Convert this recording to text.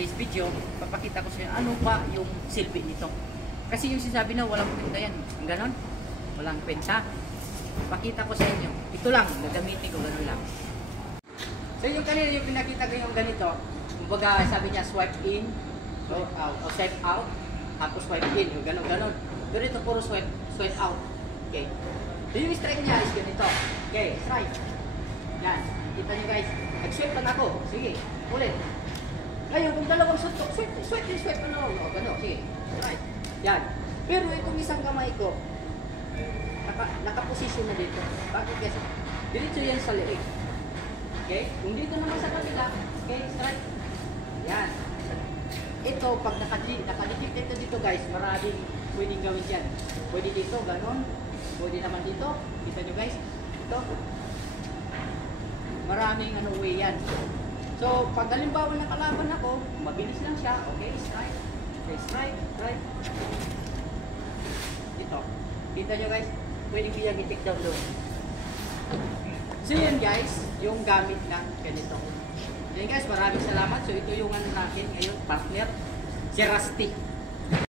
today's video, papakita ko sa inyo ano ba yung silbi nito. Kasi yung sinasabi na walang kwenta yan. Ang ganon, walang kwenta. Pakita ko sa inyo. Ito lang, gagamitin ko, gano'n lang. So yung kanina yung pinakita ko yung ganito. Kumbaga sabi niya swipe in, o swipe out, tapos swipe in, yung gano'n. Pero ito puro swipe out. Okay. So yung strike niya is ganito. Okay, strike. Yan. Kita niyo guys. Nag-swipe pa na ako. Sige, ulit. Ngayon, kung dalawang suntok, swipe ano. O, gano'n. Sige, strike. Yan. Pero itong isang kamay ko, nakaposisyon na dito. Bakit kasi? Diretso yan sa leeg. Okay? Kung dito naman sa kabila, okay, strike. Yan. Ito, pag nakadikit ito dito guys, maraming pwedeng gawin dyan. Pwede dito, gano'n. Pwede naman dito. Kita nyo guys. Ito. Maraming way yan. So, pag halimbawa nakalaban ako, mabilis lang siya. Okay, strike. Okay, strike. Ito. Kita nyo guys. Pwede biyang i-take down doon. So yan guys, yung gamit ng ganito. Yan guys, maraming salamat. So ito yung natin ngayon, partner, si Rusty.